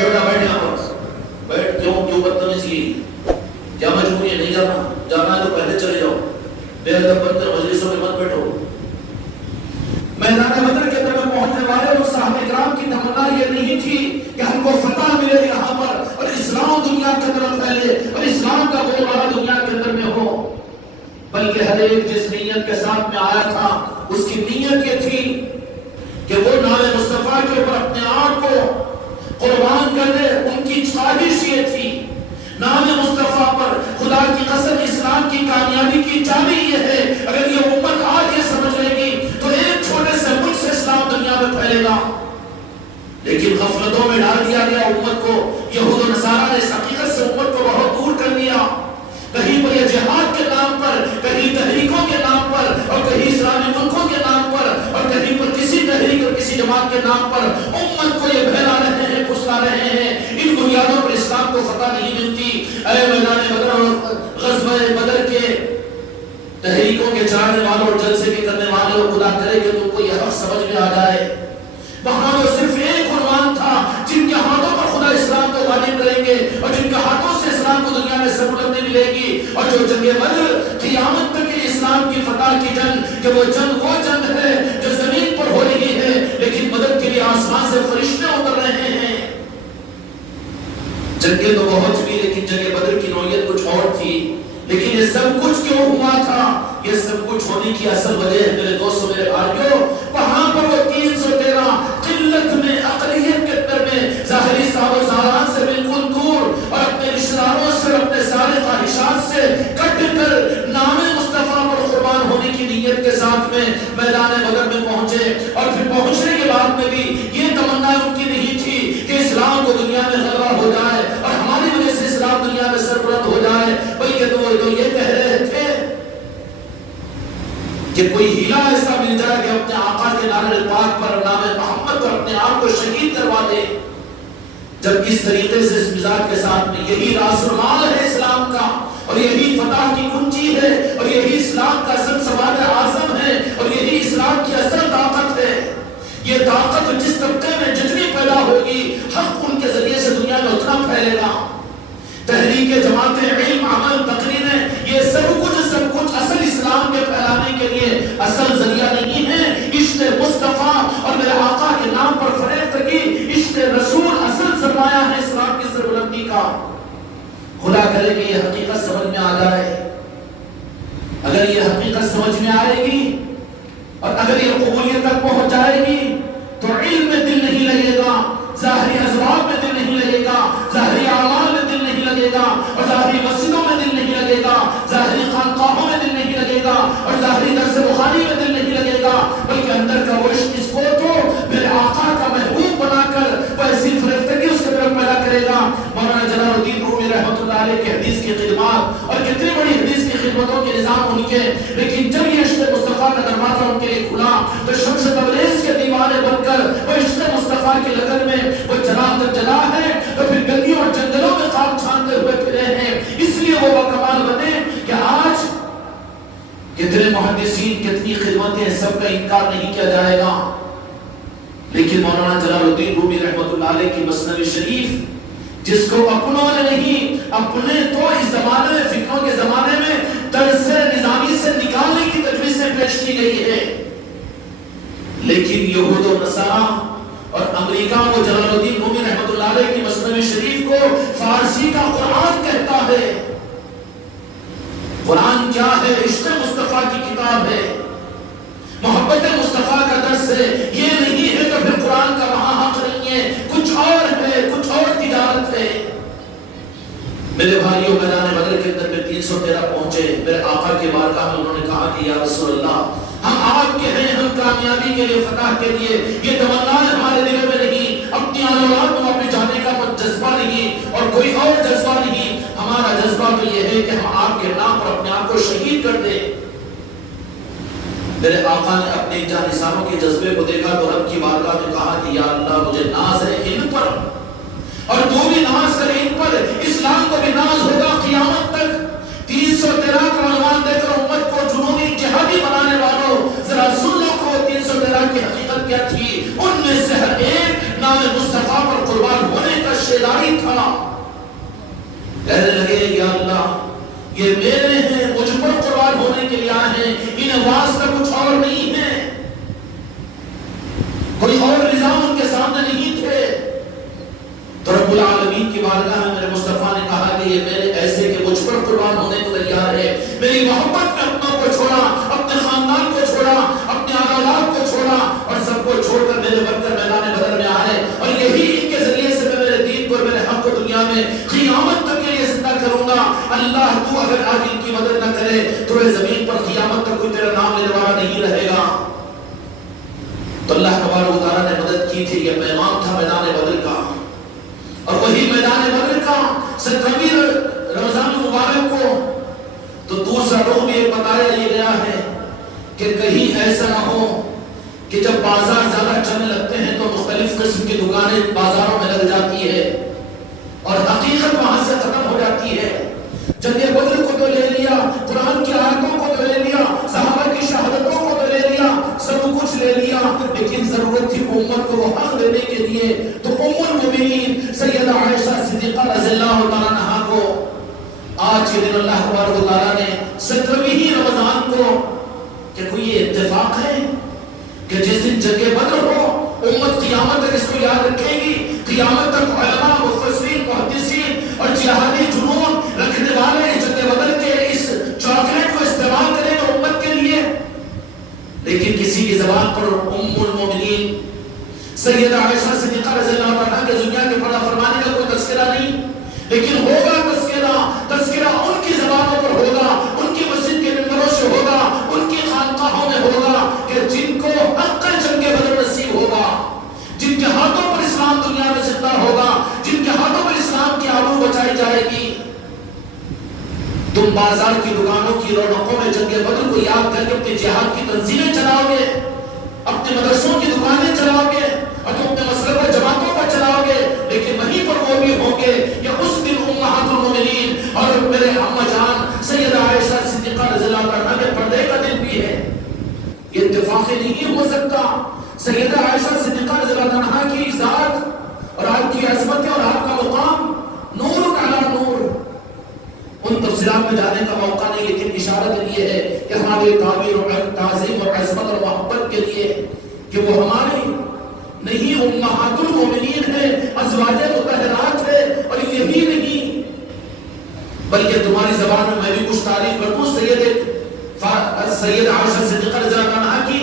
بیٹا بیٹھ یہاں پر بیٹھ. کیوں بدتمیزی؟ کیا مجبوری ہے؟ نہیں جانا ہے تو پہلے چلے جاؤ. بے ادب بن کر مجلسوں میں مت بیٹھو. میدان بدر کے اندر میں پہنچنے والے اور صحابہ کرام کی تمنا یہ نہیں تھی کہ ہم کو فتح ملے یہاں پر اور اسلام دنیا کے اندر پھیلے اور اسلام کا بول بالا دنیا کے اندر میں ہو، بلکہ ہر ایک جس نیت کے ساتھ میں آیا تھا اس کی نیت یہ تھی کہ وہ نام مصطفیٰ کے اوپر اپنے آپ کو قربان کر دے. ان کی خواہش یہ تھی نام مصطفیٰ پر. خدا کی قسم اسلام کی کامیابی کی چابی یہ ہے، اگر یہ امت آج یہ سمجھ لے گی تو ایک چھوٹے سے ملک سے اسلام دنیا میں پھیلے گا. لیکن غفلتوں میں ڈال دیا گیا امت کو. یہود و نصارہ نے اس حقیقت سے امت کو بہت دور کر دیا. کہیں پر یہ جہاد کے نام پر، کہیں تحریکوں کے نام پر، اور کہیں اسلامی ملکوں کے نام پر، اور کہیں پر کسی تحریک اور کسی جماعت کے نام پر امت کو یہ بہلا رہے ہیں، پھسلا رہے ہیں. ان بنیادوں پر اسلام کو فتح نہیں ملتی. اے میدان بدر اور غزوہ بدر کے تحریکوں کے چلانے والوں اور جلسے کے کرنے والوں، خدا کرے کہ تم کو یہ حق سمجھ میں آ جائے. وہاں تو صرف ایک عنوان تھا، جن کے ہاتھوں پر خدا اسلام کو غالب کریں گے اور جن کے ہاتھوں سے اسلام کو دنیا میں سربلندی ملے گی. اور جو جنگ بدر قیامت تک کے اسلام کی فتح کی جنگ، کہ وہ جنگ ہے جو زمین پر ہو رہی ہے، لیکن بدر کے لیے آسمان سے فرشتے اتر رہے ہیں. جنگیں تو بہت ہوئی لیکن جنگ بدر کی نوعیت کچھ اور تھی. لیکن یہ سب کچھ کیوں ہوا تھا؟ یہ سب کچھ ہونے کی اصل وجہ ہے میرے دوستوں، میرے بھائیوں، وہاں پر وہ 313 قلت میں، اقلیت کے اندر میں، ظاہری صاحب و سالان سے بالکل دور اور اپنے رشتہ داروں سے، اپنے سارے خواہشات سے کٹ کر نام مصطفیٰ پر قربان ہونے کی نیت کے ساتھ میں میدان بدر میں پہنچے. اور پھر پہنچنے کے بعد میں بھی یہ تمنا ان کی نہیں تھی کہ اسلام کو دنیا میں غلبہ ہو جائے اور ہماری وجہ سے اسلام دنیا میں سربلند ہو جائے، بلکہ تو یہ کہہ رہے تھے کہ کوئی ہیلا ایسا مل جائے کہ اپنے آقا کے نعرہ پاک پر، نام محمد پر اپنے آپ کو شہید کروا دے. جب کس طریقے سے اس مزاج کے ساتھ میں یہی راس المال ہے اسلام کا، اور یہی فتح کی کنجی ہے، اور یہی اسلام کا اصل سواد اعظم ہے، اور یہی اسلام کی اصل طاقت ہے. یہ طاقت جس طبقے میں جتنی پیدا ہوگی، حق ان کے ذریعے سے دنیا میں اتنا پھیلے گا. تحریک جماعتیں، علم، عمل، تقریریں، یہ سب کچھ اصل اسلام کے پھیلانے کے لیے اصل ذریعہ نہیں ہے. عشق مصطفیٰ اور میرے آقا کے نام پر فریفتگی، عشق رسول اصل سرمایہ ہے اسلام کی سربلندی کا. خدا کرے کہ یہ حقیقت سمجھ میں آ جائے. اگر یہ حقیقت سمجھ میں آئے گی اور اگر یہ قبولیت تک پہنچ جائے گی تو علم میں دل نہیں لگے گا، ظاہری اسباب میں دل نہیں لگے گا، ظاہری اعمال میں دل نہیں لگے گا، اور ظاہری مسجدوں میں دل نہیں لگے گا، ظاہری خانقاہوں میں دل نہیں لگے گا، اور ظاہری درس بخاری میں دل نہیں لگے گا، بلکہ اندر کا وہ عشق اس کو تو میرے آقا کا محبوب بنا کر وہ ایسی فرفتگی اس کے طرف پیدا کرے گا. مولانا جلال الدین رومی رحمۃ اللہ علیہ کی حدیث کی خدمات، اور کتنی بڑی حدیث کی خدمتوں کے نظام ان کے، لیکن جب یہ عشق مصطفیٰ کا دروازہ ان کے لیے کھلا تو شمس تبریز کے دیوانے بن کر وہ عشق مصطفیٰ کی لگن میں وہ جلا ہے، تو پھر گلیوں اور جنگلوں میں خواب چھانتے ہوئے پھرے ہیں. اس لیے وہ باکمال بنے کہ آج کتنے محدثین، کتنی خدمتیں، سب کا انکار نہیں کیا جائے گا. لیکن مولانا جلال الدین رومی رحمۃ اللہ علیہ کی مثنوی شریف، جس کو اپنوں نے نہیں، اپنے تو اس زمانے میں، فکروں کے زمانے میں درس نظامی سے نکالنے کی تجویز سے پیش کی گئی ہے، لیکن یہود و نصارہ اور امریکہ کو جلال الدین رومی رحمۃ اللہ علیہ کی مثنوی شریف کو فارسی کا قرآن کہتا ہے. قرآن کیا ہے؟ عشق مصطفیٰ کی کتاب ہے، محبت مصطفیٰ کا درس ہے. یہ نہیں ہے تو پھر قرآن کا وہاں حق نہیں ہے، کچھ اور ہے، کچھ اور تجارت ہے. میرے بھائیوں، میدان بدر کے اندر میں 313 پہنچے. میرے آقا کے بارگاہ میں انہوں نے کہا کہ یا رسول اللہ، ہم آپ کے ہیں، ہم کامیابی کے لیے، فتح کے لیے، یہ تمنا ہمارے دلوں میں نہیں، اپنی اولاد کو واپس جانے کا کوئی جذبہ نہیں اور کوئی اور جذبہ نہیں. ہمارا جذبہ تو یہ ہے کہ ہم آپ کے نام پر اپنے آپ کو شہید کر دیں. میرے آقا نے اپنے جانثاروں کے جذبے کو دیکھا تو رب کی بارگاہ میں کہا کہ یا اللہ، مجھے ناز ہے ان پر، اور تو بھی ناز کر ان پر، اسلام کو بھی ناز ہوگا قیامت تک. 313 کا عنوان دے کر امت کو جنونی جہادی بنانے والوں، ذرا سن لو کو 313 کی حقیقت کیا تھی. ان میں سے ہر ایک نام مصطفیٰ پر قربان ہونے کا نقشیداری تھا. کہنے لگے یا اللہ یہ میرے ہیں, مجھ پر قربان ہونے کے لیے آئے ہیں, انہیں واسطہ کچھ اور نہیں ہے, کوئی اور نظام ان کے سامنے نہیں تھے. تو رب العالمین کی بارگاہ میں میرے مصطفیٰ نے کہا کہ یہ میرے ایسے کہ مجھ پر قربان ہونے کو تیار ہے, میری محبت میں اپنوں کو چھوڑا, اپنے خاندان کو چھوڑا, اپنے اولاد کو چھوڑا اور سب کو چھوڑ کر میرے بنکر میدان بدر میں آئے, اور یہی ان کے ذریعے سے میں میرے دین کو اور میرے حق کو دنیا میں قیامت تک کے لیے زندہ کروں گا. اللہ تو اگر آج ان کی مدد نہ کرے تو یہ زمین پر قیامت تک کوئی تیرا نام لینے والا نہیں رہے گا. تو اللہ تبارک و تعالیٰ نے مدد کی تھی. یہ پیغام تھا میدان بدر کا, اور وہی میدان بدر کا 17 رمضان مبارک کو تو دوسرا رخ بھی ایک بتایا یہ گیا ہے کہ کہیں ایسا نہ ہو کہ جب بازار زیادہ چلنے لگتے ہیں تو مختلف قسم کی دکانیں بازاروں میں لگ جاتی ہے اور حقیقت وہاں سے ختم ہو جاتی ہے. جنگ بدر کو تو لے لیا, قرآن کی آیتوں کو تو لے لیا, صحابہ کی شہادتوں کو تو لے لیا, سب کچھ لے لیا, لیکن ضرورت تھی امت کو وہ حق دینے کے لیے. تو ام المؤمنین سیدہ عائشہ صدیقہ رضی اللہ تعالیٰ عنہا کو آج کے دن اللہ تبارک و تعالیٰ نے 17ویں رمضان کو, کہ کوئی یہ اتفاق ہے کہ جس دن جنگ بدر ہو امت قیامت تک اس کو یاد رکھے گی, قیامت تک علماء, مفسرین, محدثین اور جہادی جنون رکھنے والے جنگ بدر کے اس چاکلیٹ کو استعمال کریں گے امت کے لیے. لیکن کسی کی زبان پر ام المؤمنین سیدہ عائشہ صدیقہ رضی اللہ عنہا کے دنیا کے پردہ فرمانے کا کوئی تذکرہ نہیں, لیکن ہوگا تذکرہ ان کی زبانوں پر ہوگا, ان کی مسجد کے ممبروں سے ہوگا, ان کی خانقاہوں میں ہوگا کہ جن کو حق جنگ بدر نصیب ہوگا, جن کے ہاتھوں پر اسلام دنیا میں زندہ ہوگا, جن کے ہاتھوں پر اسلام کی آبرو بچائی جائے گی. تم بازار کی دکانوں کی رونقوں میں جنگ بدر کو یاد کر کے اپنے جہاد کی تنظیمیں چلاؤ گے, اپنے مدرسوں کی دکانیں چلاؤ گے, اور تم اپنے مسلح جماعتوں پر چلاؤ گے, لیکن وہیں پر وہ بھی ہوں گے یا اس دن امہات المؤمنین اور میرے اما جان سیدہ عائشہ صدیقہ رضی اللہ عنہا کے پردے کا دن بھی ہے. یہ اتفاق نہیں ہو سکتا. سیدہ عائشہ صدیقہ رضی اللہ عنہا کی ذات اور آپ کی عظمت اور آپ کا مقام نور علی نور. ان تفصیلات میں جانے کا موقع نہیں, لیکن اشارت یہ ہے کہ ہمارے تعبیر اور تعظیم اور عظمت اور محبت کے لیے کہ وہ ہماری نہیں امہات المؤمنین ہیں, ازواج مطہرات ہیں, اور یہی نہیں بلکہ تمہاری زبان میں بھی کچھ تعریف کروں سید عائشہ صدیقہ رضی اللہ عنہا کی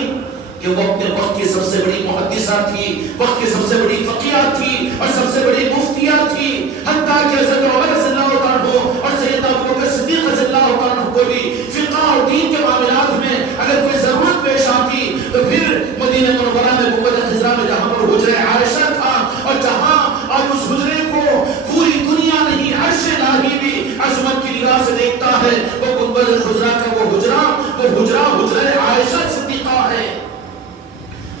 کہ وہ اپنے وقت کی سب سے بڑی محدثہ تھی, وقت کی سب سے بڑی فقیہ تھی اور سب سے بڑی مفتیہ تھی. حتیٰ کہ حضرت عمر رضی اللہ عنہ اور سیدنا ابوبکر صدیق رضی اللہ عنہ کو بھی فقہ اور دین کے معاملات میں اگر کوئی ضرورت پیش آتی تو پھر مدینہ منورہ میں گنبد خضرا میں جہاں پر حجرہ عائشہ تھا, اور جہاں آج اس حجرے کو پوری دنیا نہیں عرش الہی بھی عظمت کی نگاہ سے دیکھتا ہے, وہ گنبد خضرا کا وہ حجرہ عائشہ صدیقہ ہے.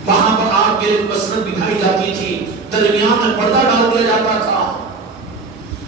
وہاں پر آپ کے مسند بٹھائی جاتی تھی, درمیان میں پردہ ڈال دیا جاتا تھا,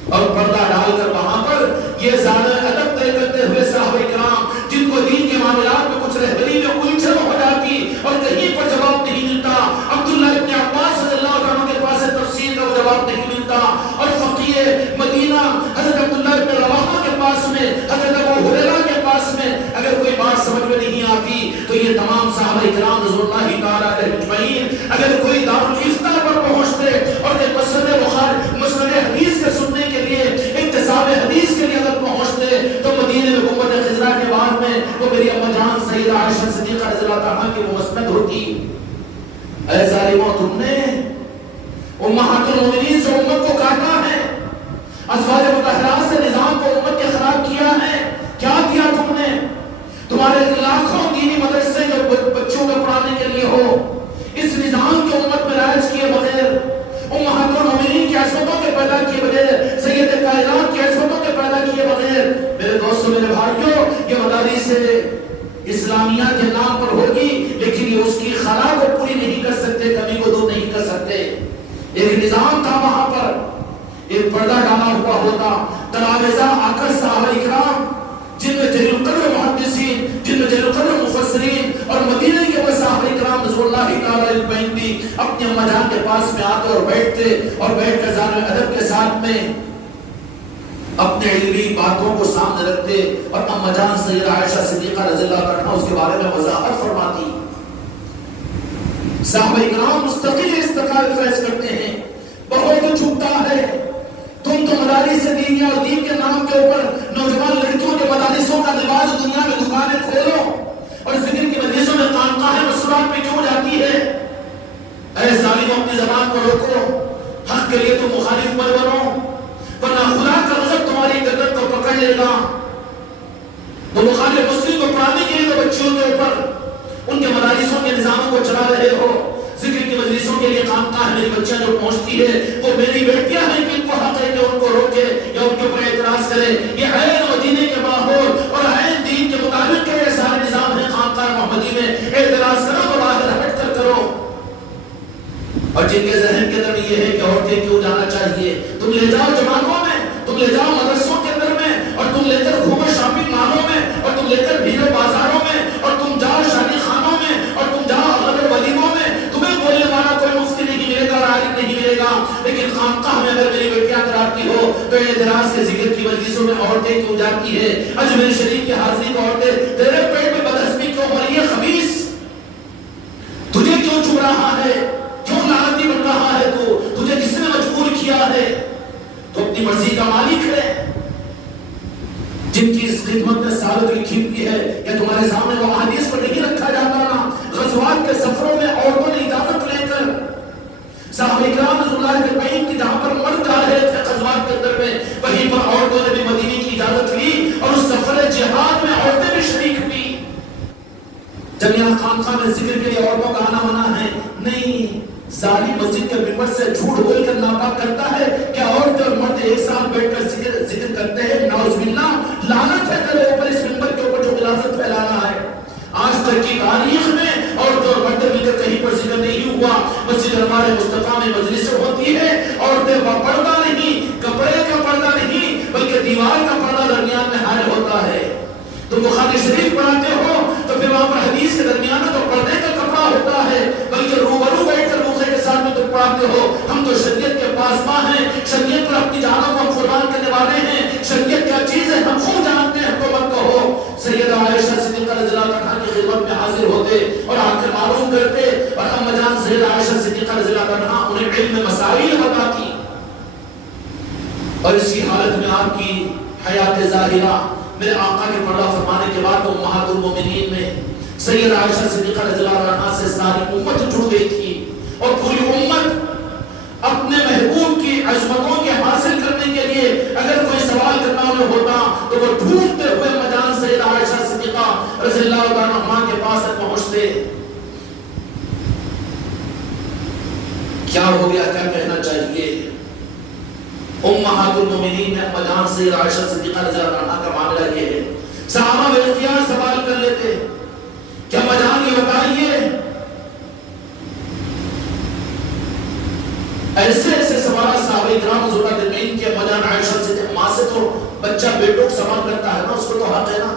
اور پردہ ڈال کر وہاں پر یہ زیادہ ادب طے کرتے ہوئے صحابہ کرام جن کو دین کے معاملات میں کچھ رہبری میں الجھن ہو جاتی اور کہیں پر جواب نہیں ملتا, عبداللہ ابن عباس رضی اللہ عنہ کے پاس تفسیر کا جواب نہیں ملتا, اور فقیہ مدینہ حضرت عبداللہ ابن رواحہ کے پاس میں, حضرت ابو ہریرہ کے پاس میں اگر کوئی بات سمجھ میں نہیں آتی تو یہ تمام صحابہ کرام رضی اللہ تعالیٰ علیہ اجمعین اگر کوئی دارالفتاء پر پہنچتے اور ایک مسند حدیث کے سننے کے لیے, اکتساب حدیث کے لیے اگر پہنچتے تو مدینے میں گنبد خضرا کے بعد میں وہ میری اما جان سیدہ عائشہ صدیقہ رضی اللہ عنہا کی وہ مسند ہوتی. اے ظالموں, تم نے امہات المؤمنین سے امت کو کاٹا ہے, ازواج مطہرات سے نظام کو امت کے خراب کیا ہے. کیا کیا تم نے؟ تمہارے لاکھوں دینی مدرسے جو بچوں کو پڑھانے کے لیے ہو, اس نظام کو امت میں رائج کیے بغیر, امہات المؤمنین کی عصمتوں کے پیدا کیے بغیر, سید کائنات کی عصمتوں کے پیدا کیے بغیر, میرے دوستوں میرے بھائیوں, یہ مدارس اسلامیہ کے نام پر ہوگی لیکن یہ اس کی خلا کو پوری نہیں کر سکتے, کمی کو دور نہیں کر سکتے. ایک نظام تھا وہاں پر, ایک پردہ ڈالا ہوا ہوتا, تراویزہ آ کر صحابہ اکرام جن میں جلیل القدر محدثین, جن میں جلیل القدر مفسرین اور مدینہ کے وہ صحابہ اکرام رضی اللہ تعالیٰ عنہم بھی اپنی اما جان کے پاس میں آتے اور بیٹھتے اور بیٹھ کر ظاہر ادب کے ساتھ میں اپنے علمی باتوں کو سامنے رکھتے اور اما جان سیدہ عائشہ صدیقہ رضی اللہ عنہا اس کے بارے میں وضاحت فرماتی. صحابہ کرام مستقل استقلال فیض کرتے ہیں. بہت چھپتا ہے تم تو مدارس دینیہ اور دین کے نام کے اوپر نوجوان لڑکیوں کے مدارسوں کا رواج دنیا میں دکانیں کھولو اور ذکر کی مجلسوں میں خانقاہیں مسرات میں کیوں جاتی ہے؟ اے ظالم اپنی زبان کو روکو. حق کے لیے تم مخالف مت بنو ورنہ خدا کا غضب تمہاری گردن کو پکڑ لے گا. تو مخالف مسلم کو پڑھانے کے لیے بچیوں کے اوپر ان کے مدارسوں کے نظاموں کو چلا رہے ہو. ذکر کی مجلسوں کے لیے خانقاہ میری بچیاں جو پہنچتی ہے وہ میری بیٹیاں ہیں کہ ان کو حق ہے کہ ان کو روکے یا ان کے اوپر اعتراض کرے. یہ عین مدینے کے ماحول اور عین دین کے مطابق کے یہ سارے نظام ہیں. خانقاہ محمدی میں اعتراض کرو تو باہر ہٹ کر کرو. اور جن کے ذہن کے اندر یہ ہے کہ عورتیں کیوں جانا چاہیے، تم لے جاؤ جماعتوں میں، تم لے جاؤ مدرسوں کے اندر میں، اور تم لے کر گھومو شاپنگ مالوں میں، اور تم لے کر بھیڑ بازاروں میں، اور تم جاؤ شادی خانوں میں، اور تم جاؤ غدر ولیموں میں. تمہیں بولنے والا کوئی مفتی نہیں ملے گا، عالم نہیں ملے گا. لیکن خانقاہ میں اگر میری بیٹیاں کراتی ہو تو اعتراض کے ذکر کی مجلسوں میں عورتیں کیوں جاتی ہے؟ اجمیر شریف کی حاضری کو عورتیں، تیرے پیٹ میں بدہضمی کیوں ہو رہی ہے خبیث؟ تجھے کیوں چھو رہا ہے؟ کیوں لعنتی بن رہا ہے تو؟ تجھے کس نے مجبور کیا ہے؟ تو اپنی مرضی کا مالک ہے. جن کی اس خدمت میں سعادت لکھی ہوئی ہے کہ تمہارے سامنے وہ احادیث کو نہیں رکھا جاتا نا. غزوات کے سفروں میں عورتوں نے اجازت لے کر صحابہ کرام رضی اللہ عنہم کے کی جہاں پر مرد جا رہے تھے غزوات کے اندر میں، وہیں پر عورتوں نے بھی مدینے کی اجازت لی اور اس سفر جہاد میں عورتیں بھی شریک ہوئی. جب یہاں خانقاہ میں ذکر کے لیے عورتوں کا آنا منع ہے نہیں. ساری مسجد کے ممبر سے جھوٹ بول کر ناپاک کرتا ہے کہ عورت اور مرد ایک ساتھ بیٹھ کر ذکر کرتے ہیں. نعوذ باللہ، لعنت ہے تیرے اوپر اس ممبر کے اوپر جو غلاظت پھیلانا ہے. آج تک کی تاریخ میں عورت اور مرد مل کر کہیں پر ذکر نہیں ہوا. مسجد انوار مصطفیٰ میں مجلس ہوتی ہے، عورتیں کا پردہ نہیں، کپڑے کا پردہ نہیں بلکہ دیوار کا پردہ درمیان میں حائل ہوتا ہے. تم بخاری شریف پڑھاتے ہو تو پھر وہاں پر حدیث کے درمیان تو پردے کا کپڑا ہوتا ہے بلکہ روبرو بیٹھ کر دوسرے کے ساتھ میں تم پڑھاتے ہو. ہم تو شریعت کے پاسباں ہیں، شریعت پر اپنی جانوں کو قربان کرنے والے ہیں. شریعت کیا چیز ہے ہم خود جانتے ہیں، تو مت کہو. سیدہ عائشہ صدیقہ رضی اللہ عنہا کی خدمت میں حاضر ہوتے اور آ کر معلوم کرتے اور اما جان سیدہ عائشہ صدیقہ رضی اللہ عنہا انہیں علم مسائل بتاتی. اور اسی حالت میں آپ کی حیات ظاہرہ میرے آقا کے پردہ فرمانے کے بعد امہات المومنین میں سیدہ عائشہ صدیقہ رضی اللہ عنہا سے ساری امت جڑ گئی تھی اور پوری امت اپنے محبوب کی عظمتوں کے حاصل کرنے کے لیے اگر کوئی سوال کرنا انہیں ہوتا تو وہ ڈھونڈتے ہوئے مجان سیدہ عائشہ صدیقہ رضی اللہ عنہا کے پاس پہنچتے. کیا ہو گیا، کیا کہنا چاہیے؟ امہات المومنین میں مجان سیدہ عائشہ صدیقہ رضی اللہ عنہا کا معاملہ یہ ہے. صحابہ بے اختیار سوال کر لیتے کیا مجان یہ بتائیے، ایسے ایسے سوالات صحابہ کرام رضی اللہ عنہم کے مجان عائشہ صدیقہ ماں سے تو بچہ بیٹوں سوال کرتا ہے نا، اس کو تو حق ہے نا.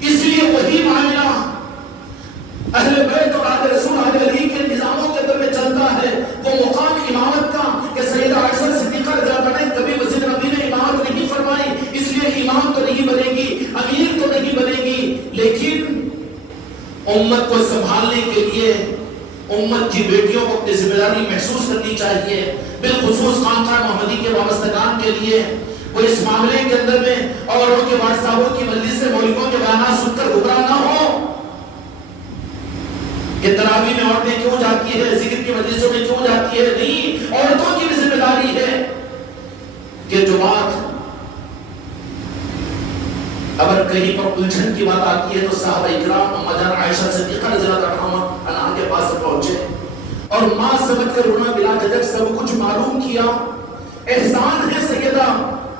اس لیے وہی معاملہ اہل بیت اور اہل رسول اہل علی کے نظاموں کے اندر میں چلتا ہے. وہ مقام امامت کا کہ سیدہ عائشہ صدیقہ رضی اللہ عنہا کبھی مسجد نبی میں امامت نہیں فرمائی، اس لیے امام تو نہیں بنے گی، امیر تو نہیں بنے گی. لیکن امت کو سنبھالنے کے لیے امت کی بیٹیوں کو اپنی ذمہ داری محسوس کرنی چاہیے، بالخصوص خانقاہ محمدی کے وابستگان کے لیے. وہ اس معاملے کے اندر میں اور ان کے واٹس ایپوں کی مجلس سے مولویوں کے بیانات سن کر گھبرا نہ ہو کہ تراویح میں عورتیں کیوں جاتی ہے، ذکر کی مجلسوں میں کیوں جاتی ہے. نہیں، عورتوں کی بھی ذمہ داری ہے کہ جو بات اگر کہیں پر الجھن کی بات آتی ہے تو صحابہ اکرام اما جان عائشہ صدیقہ رضی اللہ عنہا کے پاس پہنچے اور ماں سمجھ کر انہوں نے بلا جھجک سب کچھ معلوم کیا. احسان ہے سیدہ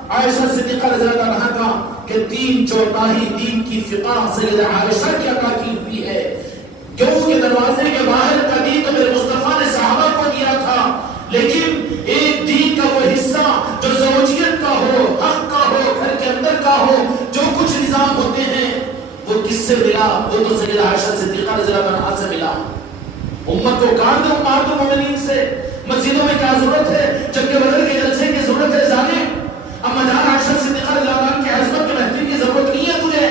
عائشہ صدیقہ رضی اللہ عنہا کا کہ 3/4 دین کی فقہ سیدہ عائشہ کی عطا کی ہوئی ہے. کیوں کہ دروازے کے باہر کا دین تو میرے مصطفیٰ نے صحابہ کو دیا تھا، لیکن ایک دین کا وہ حصہ جو زوجیت کا ہو، حق کا ہو، گھر کے اندر کا ہو، جو کچھ نظام ہوتے ہیں وہ کس سے ملا؟ وہ تو سیدہ عائشہ صدیقہ رضی اللہ عنہا سے ملا. امت کو کاٹ دو امہات المومنین سے. مسجدوں میں کیا ضرورت ہے؟ جنگ بدر کے جلسے کی ضرورت ہے ظالم. اما جان عائشہ صدیقہ رضی اللہ عنہا کی عظمت کے محفل کی ضرورت نہیں ہے تجھے.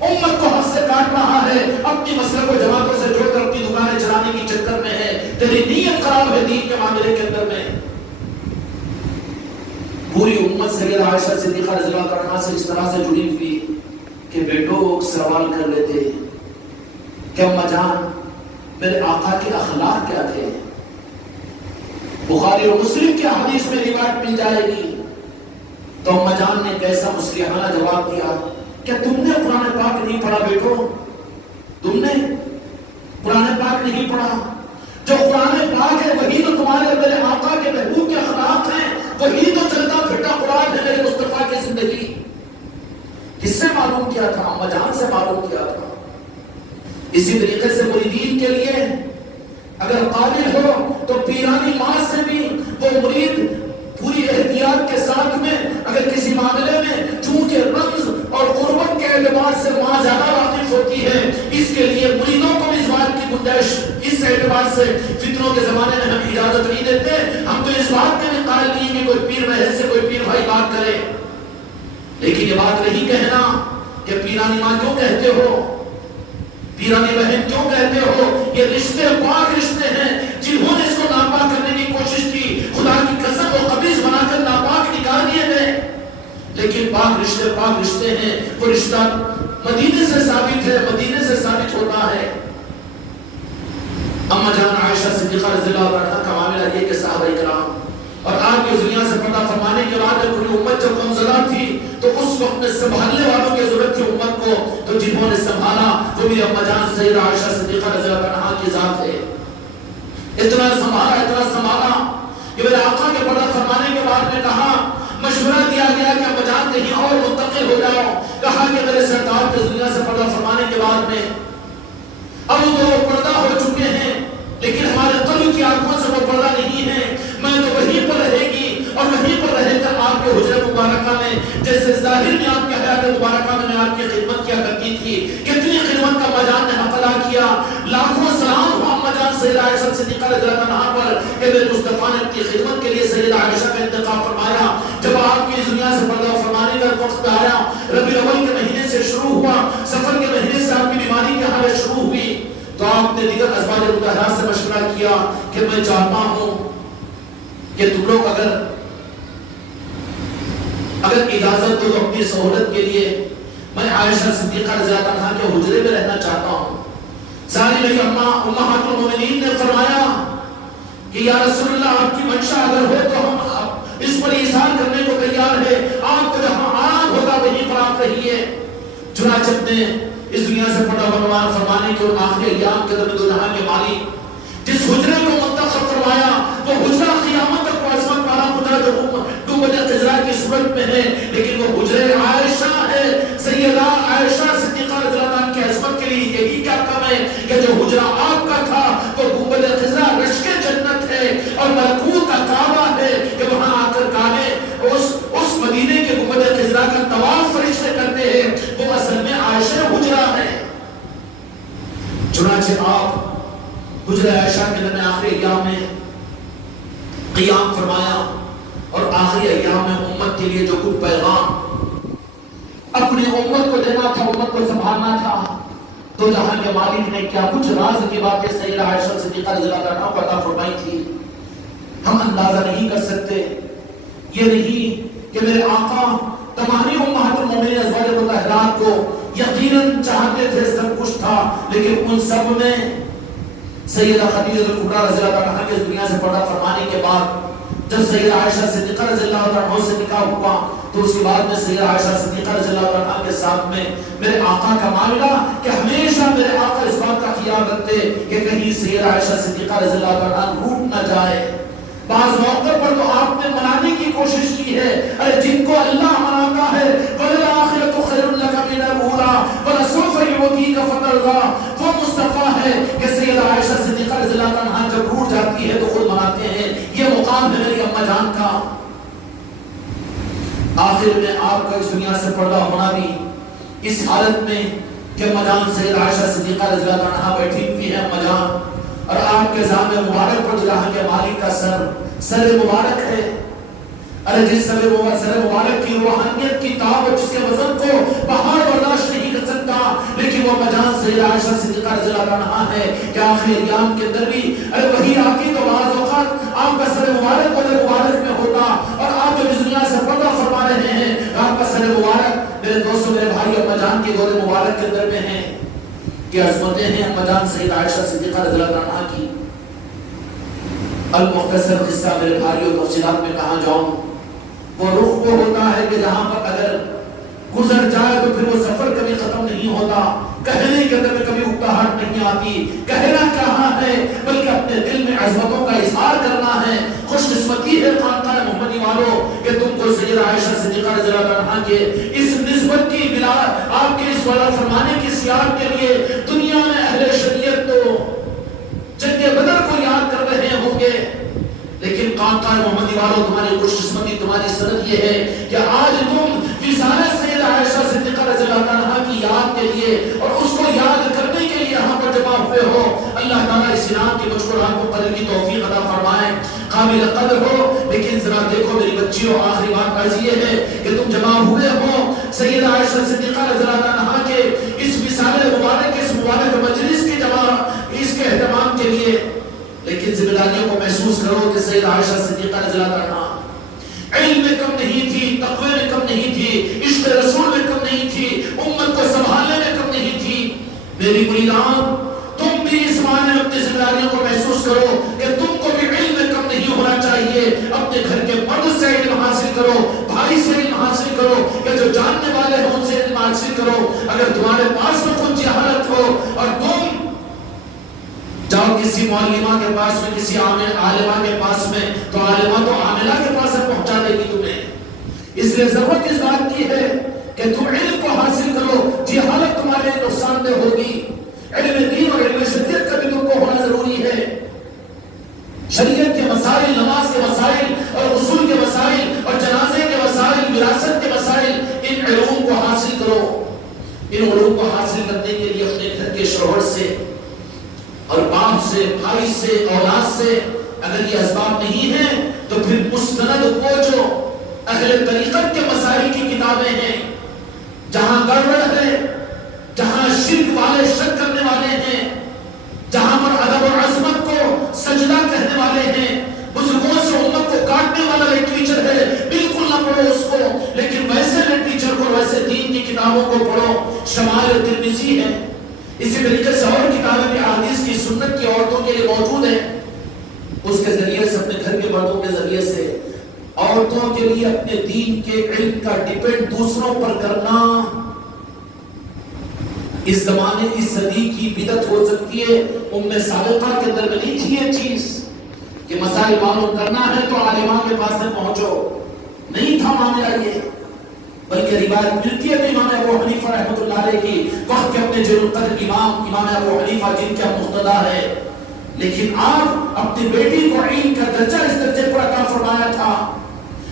امت کو حق سے کاٹ رہا ہے، اپنی مسئلہ کو جماعتوں سے جوڑ کر اپنی دکانیں چلانے کی چکر میں ہے. تیری نیت خراب ہے دین کے معاملے کے اندر میں. پوری امت سیدہ عائشہ صدیقہ رضی اللہ عنہا سے اس طرح سے جڑی ہوئی کہ بیٹو سوال کر لیتے کہ اماں جان میرے آقا کے اخلاق کیا تھے. بخاری اور مسلم کے حدیث میں روایت مل جائے گی. تو اماں جان نے کیسا مسکرانہ جواب دیا کہ تم نے قرآن پاک نہیں پڑھا بیٹو، تم نے قرآن پاک نہیں پڑھا. جو قرآن پاک ہے وہی تو تمہارے میرے آقا کے محبوب کے اخلاق ہیں، وہی تو چلتا پھرتا قرآن ہے میرے مصطفیٰ کی زندگی. کس سے معلوم کیا تھا؟ اماں جان سے معلوم کیا تھا. اسی طریقے سے مریدین کے لیے اگر قابل ہو تو پیرانی ماں سے بھی وہ مرید پوری احتیاط کے ساتھ میں اگر کسی معاملے میں چونکہ رمز اور قربت کے اعتبار سے ماں زیادہ واقف ہوتی ہے، اس کے لیے مریدوں کو بھی اس بات کی گنجائش اس اعتبار سے فتنوں کے زمانے میں ہم اجازت نہیں دیتے. ہم تو اس بات کے بھی قائل نہیں کہ کوئی پیر محل سے کوئی پیر بھائی بات کرے. لیکن یہ بات نہیں کہنا کہ پیرانی ماں کیوں کہتے ہو، پیرانی بہن کیوں کہتے ہو. یہ رشتے پاک رشتے ہیں. جنہوں نے اس کو ناپاک کرنے کی کوشش کی خدا کی قسم و قبیض بنا کر ناپاک نکال دیے گئے. لیکن پاک رشتے ہیں. وہ رشتہ مدینے سے ثابت ہے، مدینے سے ثابت ہوتا ہے. اما جان عائشہ صدیقہ رضی اللہ عنہا کا معاملہ یہ کہ صحابہ کرام اور آپ کی دنیا سے پردہ فرمانے کے بعد پوری امت جب غمزدہ تھی تو اس وقت میں سنبھالنے والوں کی ضرورت تھی امت کو. تو جنہوں نے سنبھالا وہ بھی اما جان سیدہ عائشہ صدیقہ رضی اللہ عنہا کی ذات ہے. اتنا سنبھالا کہ میرے آقا کے پردہ فرمانے کے بعد میں کہا، مشورہ دیا گیا کہ اما جان کہیں اور منتقل ہو جاؤ. کہا کہ میرے سرکار کی دنیا سے پردہ فرمانے کے بعد میں اب وہ پردہ ہو چکے ہیں، لیکن ہمارے قلب کی آنکھوں سے وہ پردہ نہیں ہے. میں تو وہیں پر رہے گی اور وہیں پر رہے کر آپ کے حجرہ مبارکہ میں جیسے ظاہر میں آپ کے حیات مبارکہ میں آپ کی خدمت کیا کرتی تھی. کتنی خدمت کا اما جان نے حق ادا کیا. لاکھوں سلام ہو اما جان سیدہ عائشہ صدیقہ رضی اللہ عنہا پر کہ میرے مصطفیٰ نے اپنی خدمت کے لیے سیدہ عائشہ کا انتخاب فرمایا. جب آپ کی دنیا سے پردہ فرمانے کا وقت آیا، ربیع الاول کے مہینے سے شروع ہوا، سفر کے مہینے سے آپ کی بیماری کی حالت شروع ہوئی، تو آپ نے دیگر ازواج مطہرات سے مشورہ کیا کہ میں چاہتا ہوں کہ تم لوگ اگر اجازت دو اپنی سہولت کے لیے میں عائشہ صدیقہ رضی اللہ عنہا کے حجرے میں رہنا چاہتا ہوں. ساری میری امہات المومنین نے فرمایا کہ یا رسول اللہ آپ کی منشا اگر ہو تو ہم اس پر ایثار کرنے کو تیار ہے. آپ کو جہاں آرام ہوگا وہیں پر آپ رہیے. چنانچہ نے اس دنیا سے پردہ فرمانے کے اور آخری ایام کے دو جہاں کے مالک جس حجرے کو منتخب فرمایا وہ حجرہ قیامت تک عظمت والا حجرہ جو ڈوبہ خضرا کی صورت میں ہے، لیکن وہ حجرے عائشہ ہے. سیدہ عائشہ صدیقہ رضی اللہ عنہا کی عظمت کے لیے یہی کیا کم ہے کہ جو حجرہ آپ کا تھا وہ ڈوبہ خضرا رشک جنت ہے اور ملکوت کا کعبہ ہے کہ وہاں آ کر کعبے اس مدینے کے ڈوبہ خضرا کا طواف فرشتے کرتے ہیں. وہ اصل میں عائشہ حجرہ ہے. چنانچہ آپ حجرہ عائشہ کے اندر آخری ایام میں قیام فرمایا اور آخری ایام میں امت کے لیے جو کچھ پیغام اپنی امت کو دینا تھا، امت کو سنبھالنا تھا، تو جہاں کے مالک نے کیا کچھ راز کی باتیں سیدہ عائشہ صدیقہ رضی اللہ عنہا کو عطا فرمائی تھی ہم اندازہ نہیں کر سکتے. یہ نہیں کہ میرے آقا تمام امہات المومنین ازواج مطہرات کو یقیناً چاہتے تھے، سب کچھ تھا، لیکن ان سب میں سیدہ خدیجہ کبریٰ رضی اللہ عنہا کے دنیا سے پردہ فرمانے کے بعد جب سیدہ عائشہ صدیقہ رضی اللہ عنہا سے نکاح ہوا تو اس کے بعد میں سیدہ عائشہ صدیقہ رضی اللہ عنہا کے ساتھ میں میرے آقا کا معاملہ کہ ہمیشہ میرے آقا اس بات کا خیال رکھتے کہ کہیں سیدہ عائشہ صدیقہ رضی اللہ عنہا روٹ نہ جائے. بعض موقع پر تو آپ نے منانے کی کوشش کی ہے، ارے جن کو اللہ مناتا ہے وَلَلْآخِرَةُ خَيْرٌ لَكَ مِنَ الْأُولَىٰ وَلَسَوْفَ يُعْطِيكَ فَتَرْضَىٰ. وہ مصطفیٰ ہے کہ سیدہ عائشہ صدیقہ رضی اللہ عنہا جب روٹ جاتی ہے تو خود مناتے ہیں. یہ مقام ہے میری اماں جان کا. آخر میں آپ کا اس دنیا سے پردہ ہونا بھی اس حالت میں کہ اماں جان سیدہ عائشہ صدیقہ رضی اللہ عنہا بیٹھی ہوئی ہے. اماں جان اور آپ کے زام مبارک پر جہاں کے مالک کا سر مبارک ہے. ارے جس سر مبارک کی روحانیت کی تاب جس کے وزن کو پہاڑ برداشت نہیں کر سکتا، لیکن وہ مجان سیدہ عائشہ صدیقہ رضی اللہ عنہا ہے کہ آخری ایام کے اندر بھی ارے وہی آتی تو بعض اوقات آپ کا سر مبارک بدر مبارک میں ہوتا، اور آپ جو بسم اللہ سے پردہ فرما رہے ہیں آپ کا سر مبارک میرے دوستوں میرے بھائی اور مجان کے گورے مبارک کے اندر میں ہیں. کیا عظمتیں ہیں مجان سیدہ عائشہ صدیقہ رضی اللہ عنہا کی. المختصر قصہ میرے بھائیوں تفصیلات میں کہاں جاؤں. وہ رخ وہ ہوتا ہے کہ جہاں پر اگر گزر جائے تو پھر وہ سفر کبھی ختم نہیں ہوتا، کہنے کے اندر میں کبھی اکتاہٹ نہیں آتی. کہنا کہاں ہے بلکہ اپنے دل میں عظمتوں کا اظہار کرنا ہے. خوش قسمتی ہے خانقاہ محمدی والوں کہ تم کو سیدہ عائشہ صدیقہ رضی اللہ عنہا کے اس نسبت کی بلا آپ کے اس وعدہ فرمانے کی سیاق کے لیے دنیا میں اہل شریعت تو جنگ بدر کو یاد کر رہے ہوں گے، لیکن خانقاہ محمدی والوں تمہاری خوش قسمتی تمہاری سند یہ ہے کہ آج تم وصال سیدہ عائشہ صدیقہ رضی اللہ عنہا کی یاد کے لیے اور اس کو یاد کرنے کے لیے یہاں پر جمع ہوئے ہو. اللہ تعالیٰ اس انعام کی مجھ کو رات کو قدر کی توفیق عطا فرمائے. قابل قدر ہو، لیکن ذرا دیکھو میری بچیوں آخری بات عرض یہ ہے کہ تم جمع ہوئے ہو سیدہ عائشہ صدیقہ رضی اللہ عنہا کے اس وصال مبارک اس مبارک مجلس کی جمع اس کے اہتمام کے لیے، لیکن ذمہ داریوں کو محسوس کرو کہ سیدہ عائشہ صدیقہ رضی اللہ عنہا علم میں کم نہیں تھی، تقوی میں کم نہیں تھی، عشق رسول میں کم نہیں تھی، امت کو سنبھالنے میں کم نہیں تھی. میری مریدان تم بھی اس معنی میں اپنی ذمہ داریوں کو محسوس کرو کہ تم کو بھی علم میں کم نہیں ہونا چاہیے. اپنے گھر کے مرد سے علم حاصل کرو، بھائی سے علم حاصل کرو، یا جو جاننے والے ہیں ان سے علم حاصل کرو. اگر تمہارے پاس میں کچھ جہالت ہو اور تم جاؤ کسی معلمہ کے پاس میں، کسی عالمہ کے پاس میں، تو عالمہ تو عاملہ کے پاس پہنچا دے گی تمہیں. اس لیے ضرورت اس بات کی ہے کہ تم علم کو حاصل کرو. جہالت تمہارے نقصان دہ ہوگی. علم دین اور علم شریعت کا بھی تم کو ہونا ضروری ہے. شریعت کے مسائل، نماز کے مسائل اور اصول کے مسائل اور جنازے کے مسائل، وراثت کے مسائل، ان علوم کو حاصل کرو. ان علوم کو حاصل کرنے کے لیے اپنے گھر کے شوہر سے اور باپ سے، بھائی سے، اولاد سے اگر یہ اسباب نہیں ہیں تو پھر مستند وہ جو اہل طریقت کے مسائل کی کتابیں ہیں، جہاں گڑبڑ ہے، جہاں شرک والے شک کرنے والے ہیں، جہاں پر ادب اور عظمت کو سجدہ کہنے والے ہیں، بزرگوں سے امت کو کاٹنے والا لٹریچر ہے، بالکل نہ پڑھو اس کو. لیکن ویسے لٹریچر کو، ویسے دین کی کتابوں کو پڑھو. شمائل ترمذی ہے، اسی طریقے سے اور کتابیں بھی احادیث کی سنت کی عورتوں کے لیے موجود ہیں. اس کے ذریعے سے اپنے گھر کے مردوں کے ذریعے سے عورتوں کے لیے اپنے دین کے علم کا ڈیپینڈ دوسروں پر کرنا اس زمانے کی صدی کی بدعت ہو سکتی ہے. ام سابقہ کے اندر میں نہیں تھی یہ چیز کہ مسائل معلوم کرنا ہے تو عالمہ کے پاس میں پہنچو، نہیں تھا معاملہ یہ. بلکہ روایت ملتی ہے کہ امام ابو حنیفہ رحمۃ اللہ علیہ کی وقت کے اپنے جلیل القدر امام ابو حنیفہ جن کا مقتدا ہے، لیکن آپ اپنی بیٹی کو علم کا درجہ اس درجے پر عطا فرمایا تھا.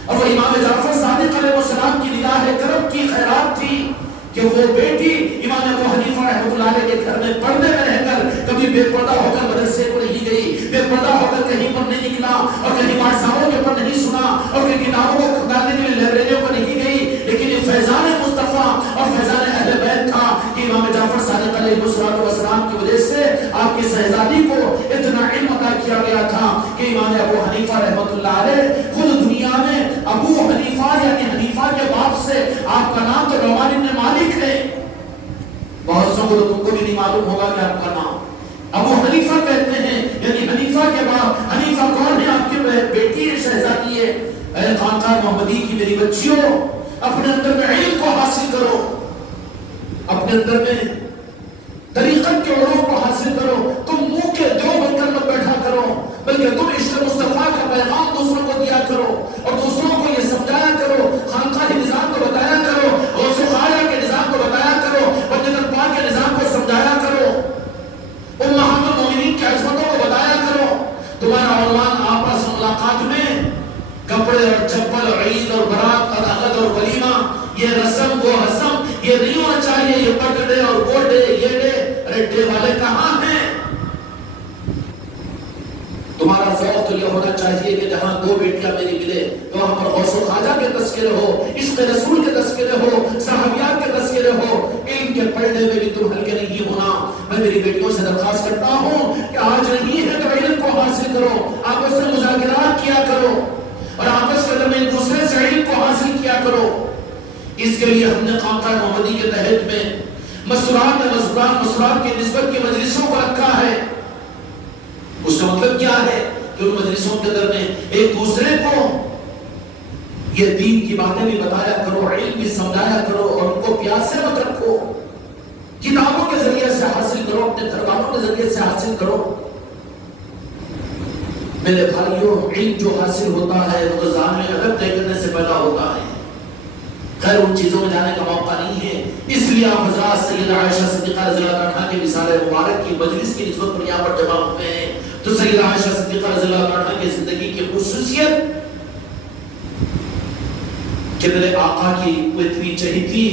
اور وہ امام جعفر صادق علیہ السلام کی نگاہ کرم کی خیرات تھی کہ وہ بیٹی امام ابو حنیفہ رحمۃ اللہ علیہ کے گھر میں پردے میں رہ کر کبھی بے پردہ ہو کر مدرسے کو نہیں گئی، بے پردہ ہو کر کہیں پر نہیں نکلا، اور کہیں واٹساپوں کے پر نہیں سنا، اور کہیں کتابوں کو کھدانے کے لیے لائبریریوں پر نہیں گئی. لیکن یہ فیضان مصطفیٰ اور فیضان اہل بیت تھا کہ امام جعفر صادق علیہ السلام کی وجہ سے آپ کی شہزادی کو اتنا علم عطا کیا گیا تھا کہ امام ابو حنیفہ رحمۃ اللہ علیہ خود دنیا میں ابو حنیفہ یعنی حنیفہ کے باپ سے آپ کا نام تو نعمان بن مالک ہے. بہت سو کو تو تم کو بھی نہیں معلوم ہوگا کہ آپ کا نام ابو حنیفہ کہتے ہیں، یعنی حنیفہ کے باپ. حنیفہ کون ہے؟ آپ کی بیٹی شہزادی ہے. اے خانقاہ محمدی کی میری بچیوں، اپنے اندر میں علم کو حاصل کرو، اپنے اندر میں طریقت کے علوم کو حاصل کرو. تم منہ کے جو بن کر مت بیٹھا کرو، بلکہ تم عشق مصطفیٰ کا پیغام دوسروں کو دیا کرو اور دوسروں کو یہ سمجھایا کرو، خانقاہی نظام کو بتایا کرو، غوث خواجہ کے نظام کو بتایا کرو، مدینہ پاک کے نظام کو سمجھایا کرو، امہات المومنین کی عظمتوں کو بتایا کرو. تمہارا عنوان آپس ملاقات میں کپڑے اور چپل اور عید اور برات اور عقد اور ولیمہ، یہ رسم وہ حسم، یہ نہیں ہونا چاہیے. یہ برتھ ڈے اور گولڈ ڈے، یہ ڈے، ارے ڈے والے کہاں ہیں؟ تمہارا ذوق تو یہ ہونا چاہیے کہ جہاں دو بیٹیاں میری ملے تو وہاں پر غوث و خواجہ کے تذکرے ہو، عشق رسول کے تذکرے ہو، صحابیات کے تذکرے ہو، علم کے پڑھنے میں بھی تم ہلکے نہیں ہونا۔ میں میری بیٹیوں سے درخواست کرتا ہوں کہ آج نہیں ہے تو علم کو حاصل کرو، آپس میں مذاکرات کیا کرو اور آپس میں ایک دوسرے سے علم کو حاصل کیا کرو۔ اس کے لیے ہم نے خانقاہ محمدی کے تحت میں مسورات کی نسبت کی مجلسوں کو رکھا ہے۔ اس کا مطلب کیا ہے کہ ان مجلسوں کے اندر میں ایک دوسرے کو یہ دین کی باتیں بھی بتایا کرو، علم بھی سمجھایا کرو اور ان کو پیاس سے مت رکھو، کتابوں کے ذریعے سے حاصل کرو، اپنے درباروں کے ذریعے سے حاصل کرو۔ میرے بھائیوں، علم جو حاصل ہوتا ہے وہ تو ذہن میں ادب طے کرنے سے پیدا ہوتا ہے، خیر ان چیزوں میں جانے کا موقع نہیں ہے۔ اس لیے آپ حضرات سیدہ عائشہ صدیقہ رضی اللہ عنہا کے وصال مبارک کی مجلس کی نسبت پر یہاں پر جمع ہوئے ہیں، تو سیدہ عائشہ صدیقہ رضی اللہ عنہا کی زندگی کی خصوصیت کہ میرے آقا کی وہ اتنی چہیتی،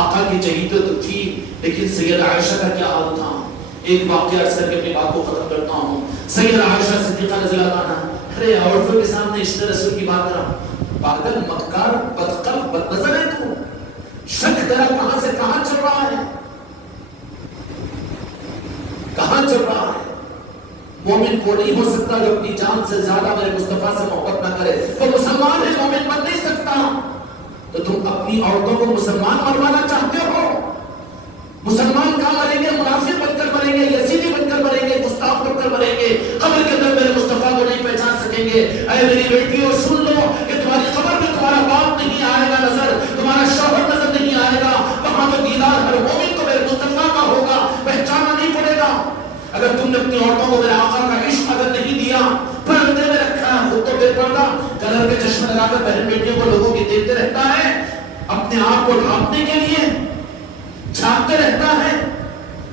آقا کی چہیتی تو تھی، لیکن سیدہ عائشہ کا کیا حال تھا۔ ایک واقعہ عرض کر کے اپنی بات کو ختم کرتا ہوں۔ سیدہ عائشہ صدیقہ رضی اللہ عنہا ارے عورتوں کے سامنے عشق رسول کی بات کرا، پاگل، مکار، بدقلب، بدنظر ہے تو، شک تیرا کہاں سے کہاں چل رہا ہے، کہاں چل رہا ہے۔ مومن کو نہیں ہو سکتا جو اپنی جان سے زیادہ میرے مصطفیٰ سے محبت نہ کرے، وہ مسلمان ہے، مومن بن نہیں سکتا۔ تو تم اپنی عورتوں کو مسلمان مروانا چاہتے ہو؟ مسلمان کہاں مریں گے؟ منافق بن کر مریں گے، یزیدی بن کر مریں گے، گستاخ بن کر مریں گے، قبر کے اندر میرے مصطفیٰ کو نہیں پہچان سکیں گے۔ اے میری بیٹیوں سن لو کہ تمہاری قبر میں تمہارا باپ نہیں آئے گا نظر، تمہارا شوہر نظر نہیں آئے گا، وہاں تو دیدار ہر مومن کو میرے مصطفیٰ کا ہوگا، پہچانا نہیں پڑے گا۔ اگر تم نے اپنی عورتوں کو میرے آقا کا عشق اگر نہیں دیا، پردے میں رکھا ہے، خود تو بے پردہ کلر کے چشمے لگا کر بہن بیٹیوں کو لوگوں کی دیکھتے رہتا ہے، اپنے آپ کو ڈھانپنے کے لیے جھانکتے رہتا ہے،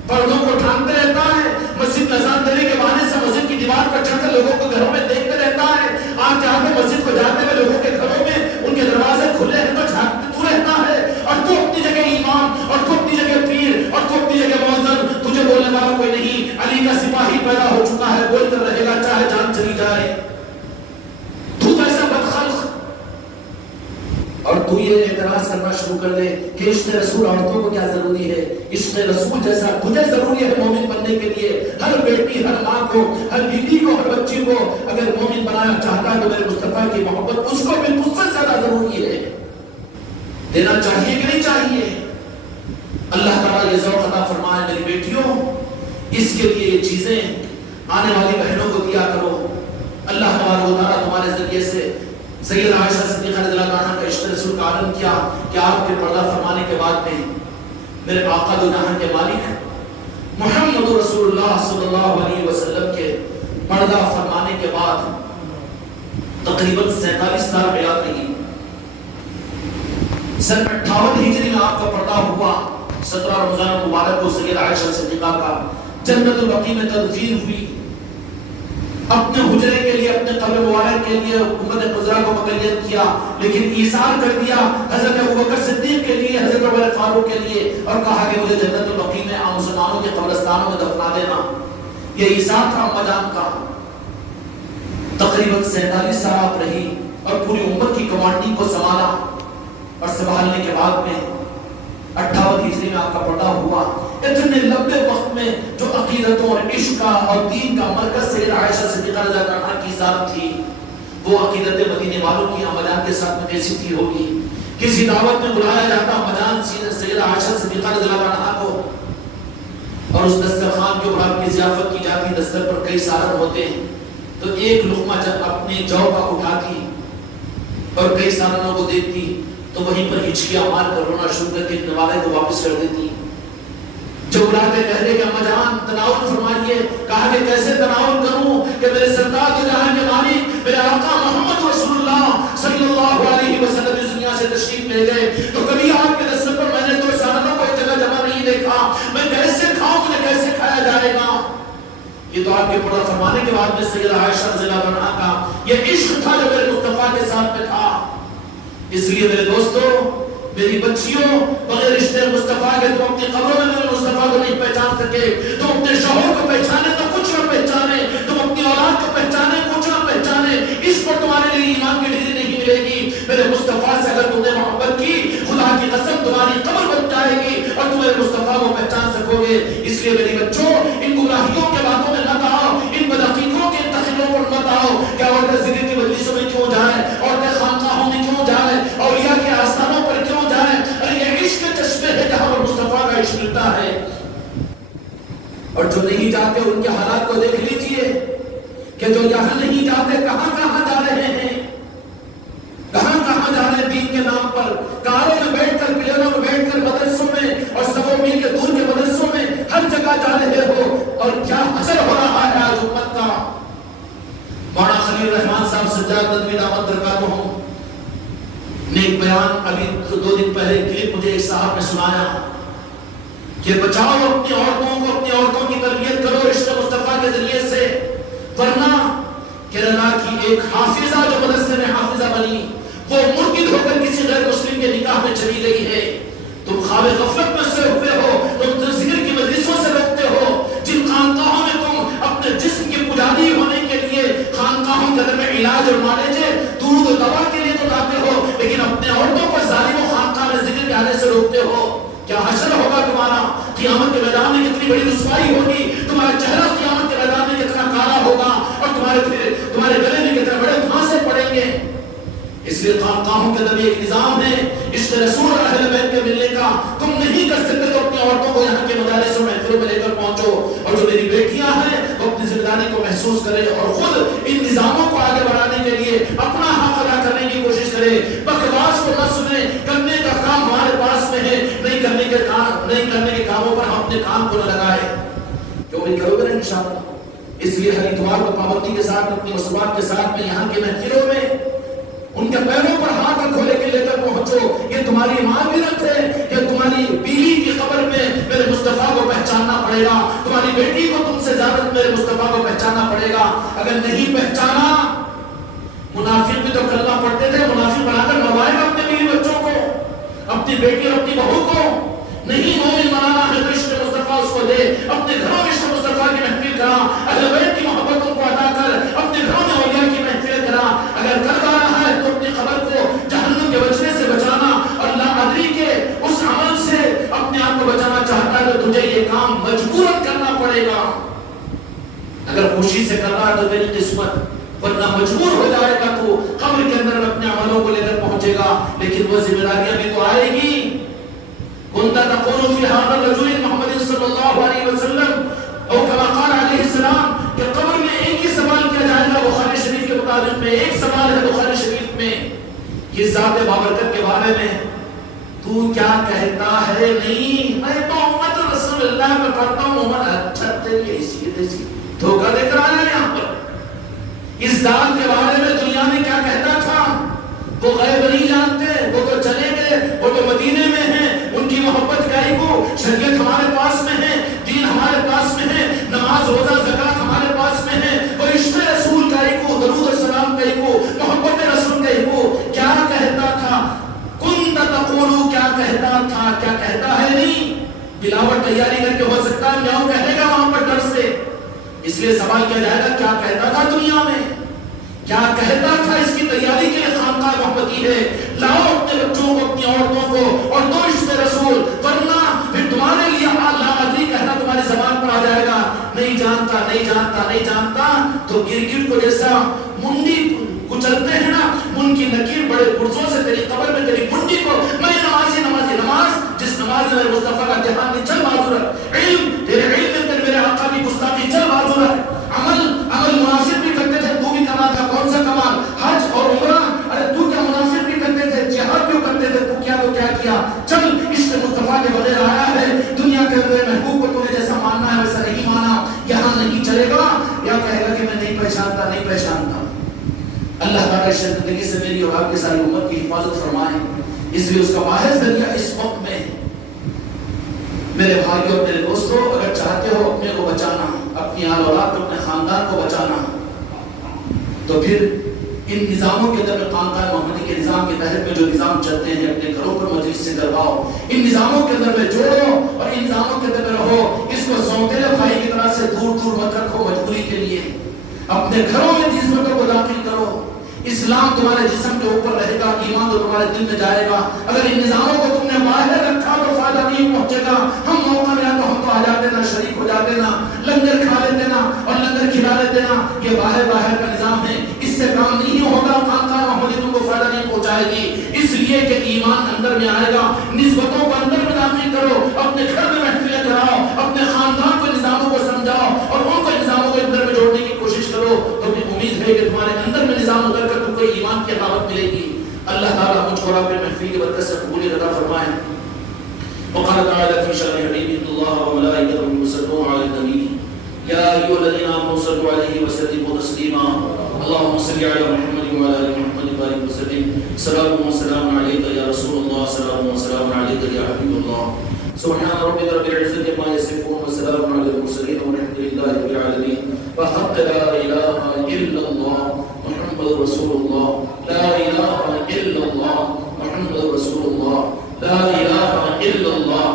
پردوں کو ڈھانپتے رہتا ہے، مسجد نظام دینے کے بہانے سے مسجد کی دیوار پر چڑھ کر لوگوں کو گھروں میں دیکھتے رہتا ہے، آج جہاں پہ مسجد کو جاتے ہوئے لوگوں کے گھروں میں ان کے دروازے کھلے ہیں تو جھانکتے تو رہتا ہے، اور تو اپنی جگہ امام، اور تو اپنی جگہ پیر، اور تو اپنی جگہ مؤذن، تجھے بولنے والا کوئی نہیں، علی کا سپاہی پیدا ہو چکا ہے، بول کر رہے گا چاہے جان چلی جائے۔ تو ایسا بدخلق، اور تو یہ اعتراض کرنا شروع کر دے کہ عشق رسول عورتوں کو کیا ضروری ہے، عشق رسول جیسا تجھے ضروری ہے مومن بننے کے لیے۔ ہر بیٹی، ہر ماں کو، ہر بیوی کو، ہر بچی کو اگر مومن بنانا چاہتا ہے تو میرے مصطفیٰ کی محبت اس کو بھی مجھ سے زیادہ ضروری ہے۔ دینا چاہیے کہ نہیں چاہیے؟ اللہ تعالیٰ یہ ذوق عطا فرمائے میری بیٹیوں، اس کے لیے یہ چیزیں آنے والی بہنوں کو دیا کرو۔ اللہ تعالیٰ تمہارے ذریعے سے سیدہ عائشہ صدیقہ رضی اللہ عنہا کا عشق رسول کا عالم کیا کہ آپ کے پردہ فرمانے کے بعد میں میرے آقا دو جہاں کے مالک محمد رسول اللہ صلی اللہ علیہ وسلم کے پردہ فرمانے کے بعد تقریباً 47 سال حیات رہی۔ سن 58 ہجری میں آپ کا پردہ ہوا۔ 17 رمضان مبارک کو سیدہ عائشہ صدیقہ کا جنت البقیع میں تدفین ہوئی۔ اپنے حجرے کے لیے، اپنے قبر مبارک کے لیے امت خضرا کو مقید کیا، لیکن ایثار کر دیا حضرت ابوبکر صدیق کے لیے، حضرت عمر فاروق کے لیے، اور کہا کہ مجھے جنت البقیع میں عام مسلمانوں کے قبرستانوں میں دفنا دینا۔ یہ ایثار تھا اما جان کا۔ تقریباً 47 سال آپ رہی اور پوری امت کی کمانڈنگ کو سنبھالا، اور سنبھالنے کے بعد میں 58 ہجری میں آپ کا پردہ ہوا۔ اتنے لمبے وقت میں جو عقیدتوں اور عشق کا اور دین کا مرکز سیدہ عائشہ صدیقہ رضی اللہ عنہا کی ذات تھی، وہ عقیدت مدینے والوں کی اما جان کے ساتھ میں کیسی تھی ہوگی۔ کسی دعوت میں بلایا جاتا اما جان سیدہ عائشہ صدیقہ رضی اللہ عنہا کو، اور اس دسترخوان کے اوپر کی ضیافت کی جاتی، دستر پر کئی سالن ہوتے ہیں، تو ایک لقمہ جب اپنے جو کا اٹھاتی اور کئی سالنوں کو دیکھتی تو وہیں پر ہچکیاں مار کر رونا شروع کر کے نوالے کو واپس کر دیتی۔ جو بلاتے کہتے کہ اما جان تناول فرمائیے، کہا کہ کیسے تناول کروں کہ میرے سرتاج دو جہاں کے مالک میرے آقا محمد رسول اللہ صلی اللہ علیہ وسلم اس دنیا سے تشریف لے گئے، تو کبھی آپ کے دستر پر میں نے تو سالنوں کو ایک جگہ جمع نہیں دیکھا، میں کیسے کھاؤں، مجھے کیسے کھایا جائے گا۔ یہ تو آپ کے پردہ فرمانے کے بعد میں سیدہ عائشہ رضی اللہ عنہا کا یہ عشق تھا جو میرے مصطفیٰ کے ساتھ میں تھا۔ اس لیے میرے دوستوں، میری بچیوں، بغیر رشتے مصطفیٰ کے تم اپنی قبروں میں میرے مصطفیٰ کو نہیں پہچان سکے، تم اپنے شوہر کو پہچانے تو کچھ نہ پہچانے، تم اپنی اولاد کو پہچانے میرے مصطفیٰ سے اگر تم نے محبت کی، خدا کی قسم تمہاری قبر بن جائے گی اور تم میرے مصطفیٰ کو پہچان سکو گے۔ اس لیے میری بچوں، ان گمراہیوں کے باتوں میں مت آؤ، ان بدعقیدوں کے تخیلوں پر مت آؤ کہ عورتیں ذکر کی مجلسوں میں کیوں جائیں، عورتیں خانقاہوں میں کیوں جائیں، اولیاء کے آستانوں پر کیوں جائیں۔ ارے یہ عشق چشمے ہے جہاں پر مصطفیٰ کا عشق ملتا ہے۔ اور جو نہیں جاتے ان کے حالات کو دیکھ لیجئے کہ جو یہاں نہیں جاتے کہاں کہاں جا رہے ہیں، کہاں کہاں جا رہے ہیں دین کے نام پر، کاروں میں بیٹھ کر، پلیروں میں بیٹھ کر مدرسوں میں اور سبوں مل کے دور کے مدرسوں میں ہر جگہ جا رہے ہو، اور کیا اثر ہو رہا ہے آج امت کا۔ مولانا خلیل الرحمان صاحب سجاد ندوی دامت برکاتہ نے ایک بیان ابھی 2 دن پہلے کلپ مجھے ایک صاحب نے سنایا کہ بچاؤ اپنی عورتوں کو، اپنی عورتوں کی تربیت کرو عشق مصطفیٰ کے ذریعے سے، ورنہ کیرلا کی ایک حافظہ جو مدرسے میں حافظہ بنی، وہ مرتد ہو کر کسی غیر مسلم کے نکاح میں چلی گئی ہے۔ تم خواب غفلت میں سے ہوتے ہو، تم ذکر کی مجلسوں سے روکتے ہو، جن خانقاہوں میں تم اپنے جسم کی پجاری ہونے کے لیے خانقاہوں کے اندر میں علاج اور معالجے دودھ و دوا کے لیے تو لاتے ہو، لیکن اپنے عورتوں کو ظالم و خانقاہ میں ذکر کے آنے سے روکتے ہو۔ کیا حشر ہوگا تمہارا؟ قیامت کے میدان میں کتنی بڑی رسوائی ہوگی، تمہارا چہرہ قیامت کے میدان میں کتنا کالا ہوگا، اور تمہارے گلے میں کتنے بڑے دھانسے پڑیں گے۔ اس لیے خانقاہوں کے اندر ایک نظام ہے عشق رسول اور اہل بیت کے ملنے کا۔ تم نہیں کر سکتے تو اپنی عورتوں کو یہاں کے مدارس اور محفلوں میں لے کر پہنچو، اور جو میری بیٹیاں ہیں وہ اپنی ذمہ داری کو محسوس کرے اور خود ان نظاموں کو آگے بڑھانے کے لیے اپنا حق ادا کرنے کی کوشش کرے۔ بکواس کو نہ سنیں، کرنے کا کام ہمارے پاس میں ہے، نہیں کرنے کے کاموں پر ہم اپنے کام کو نہ لگائے۔ کیوں نہیں کرو گے انشاءاللہ؟ اس لیے ہر اتوار کو پابندی کے ساتھ، اپنی مصروفات کے ساتھ میں یہاں کے محفلوں میں ان کے پیروں پر ہاتھ رکھو، لے کے لے کر پہنچو۔ یہ تمہاری معاملت ہے، یہ تمہاری بیوی کی قبر میں میرے مصطفیٰ کو پہچاننا پڑے گا، تمہاری بیٹی کو تم سے زیادہ میرے مصطفیٰ کو پہچاننا پڑے گا۔ اگر نہیں پہچانا، منافق بھی تو کلمہ پڑھتے تھے، منافق بنا کر مروائے گا اپنے بیوی بچوں کو، اپنی بیٹی اور اپنی بہو کو۔ نہیں مومن بنانا ہے تو عشق مصطفیٰ اس کو دے، اپنے گھروں میں عشق مصطفیٰ کی محفل کرا، اہل بیت کی محبتوں کو ادا کر، اپنے گھروں میں اولیاء کی محفل کرا۔ اگر کر پا رہا ہے تو اپنی خبر کو جہنم کے بچنے سے بچانا، اور لا ادری کے اس عمل سے اپنے آپ کو بچانا چاہتا ہے تو تجھے یہ کام مجبوراً کرنا پڑے گا۔ اگر خوشی سے کر رہا ہے تو میری قسمت، ورنہ مجبور ہو جائے گا تو قبر کے اندر اپنے عملوں کو لے کر پہنچے گا، لیکن وہ ذمہ داریاں بھی تو آئے گی۔ كنت تقول في هذا الرجل محمد صلی اللہ علیہ وسلم او كما قال علیہ السلام کہ قبر میں ایک ہی سوال کیا جائے گا بخاری شریف کے مطابق میں، ایک سوال ہے بخاری شریف میں، یہ ذات بابرکت کے بارے میں تو کیا کہتا ہے؟ نہیں میں تو امت رسول اللہ میں پڑھتا ہوں، عمر اچھا تیری حیثیت ایسی دھوکہ دے کر آیا یہاں پر۔ اس ذات کے بارے میں دنیا میں کیا کہتا تھا؟ وہ غیب نہیں جانتے، وہ تو چلے گئے، وہ تو مدینے میں ہیں، ان کی محبت کائی کو، شریعت ہمارے پاس میں ہے، دین ہمارے پاس میں ہے، نماز روزہ زکات ہمارے پاس میں ہے، وہ عشق رسول کائی کو، درود و سلام کائی کو، محبت رسول کائی کو۔ کیا کہتا تھا؟ کنت تقول، کیا کہتا تھا؟ کیا کہتا ہے؟ نہیں بلاوٹ تیاری کر کے ہو سکتا ہے میاں کہے گا وہاں پر ڈر سے، اس لیے سوال کیا جائے گا کیا کہتا تھا دنیا میں، کیا کہتا تھا؟ اس کی تیاری کے لیے خانقاہ محمدی ہے۔ لاؤ اپنے بچوں کو، اپنی عورتوں کو، اور دو عشق رسول، ورنہ پھر تمہارے لیے لا ادری کہنا تمہاری زبان پر آ جائے گا، نہیں جانتا نہیں جانتا نہیں جانتا، تو گرگٹ کو جیسا منڈی کچلتے ہیں نا، ان کی نکیر بڑے پرزوں سے تیری قبر میں تیری منڈی کو، میں نمازی نمازی نماز، جس نماز میں میرے مصطفیٰ کا دھیان نہیں، چل بازو رکھ، علم تیرے علم میں میرے آقا کی گستاخی، چل بازو رکھ، عمل منافق بھی کرتے تھے تو بھی کرنا تھا، کون سا کمال؟ حج اور عمرہ، ارے تو کیا منافق بھی کرتے تھے، جہاد کیوں کرتے تھے، تو کیا کیا، چل عشق مصطفیٰ کے بغیر آیا ہے دنیا کے اندر، محبوب کو تو نے جیسا ماننا ہے ویسا نہیں مانا، یہاں نہیں چلے گا، یا کہے گا کہ میں نہیں پہچانتا نہیں پہچانتا۔ اللہ تعالیٰ زندگی سے میری اور آپ کی ساری امت کی حفاظت فرمائے، اس لیے اس کا واحد ذریعہ اس وقت میں میرے بھائیوں اور میرے دوستوں، اگر چاہتے ہو اپنے کو بچانا، اپنی آل اولاد کو، اپنے خاندان کو بچانا، تو پھر ان نظاموں کے اندر خانقاہ محمدی کے نظام کے تحت میں جو نظام چلتے ہیں اپنے گھروں پر مجلس سے کرواؤ، ان نظاموں کے اندر میں جوڑو اور ان نظاموں کے اندر میں رہو، اس کو سونتےلے بھائی کی طرح سے دور دور مت رکھو مجبوری کے لیے، اپنے گھروں میں چیزوں کو داخل کرو، اس اسلام تمہارے جسم کے اوپر رہے گا، ایمان تو تمہارے دل میں جائے گا۔ اگر ان نظاموں کو تم نے باہر رکھا تو فائدہ نہیں پہنچے گا۔ ہم موقع ملا تو ہم تو آ جاتے نا، شریک ہو جاتے نا، لنگر کھا لیتے نا اور لنگر کھلا لیتے نا۔ یہ باہر کا نظام ہے، اس سے کام نہیں ہوگا، خانقاہ ماحولی تم کو فائدہ نہیں پہنچائے گی۔ اس لیے کہ ایمان اندر میں آئے گا، نسبتوں کو اندر میں داخل کرو، اپنے گھر میں محفلیں کراؤ، اپنے خاندان کو نظاموں کو سمجھاؤ اور ان کو نظاموں کو اندر میں جوڑنے کی کوشش کرو، تو مجھے امید ہے کہ تمہارے اندر میں نظام اتر کر تم کو ایمان کی حلاوت ملے گی۔ اللہ تعالیٰ مجھ کو اپنے محفل کی برکت سے قبولیت عطا فرمائے۔ وقال تعالى في شأن حبيبه إن الله وملائكته يصلون على النبي يا أيها الذين آمنوا صلوا عليه وسلموا تسليما اللهم صل على محمد وعلى آل محمد وبارك وسلم صلاة وسلام عليك يا رسول الله صلاة وسلام عليك يا حبيب الله سبحان ربك رب العزة عما يصفون وسلام على المرسلين والحمد لله رب العالمين وحق لا إله إلا الله محمد رسول الله لا إله إلا الله محمد رسول الله لا إله إلا الله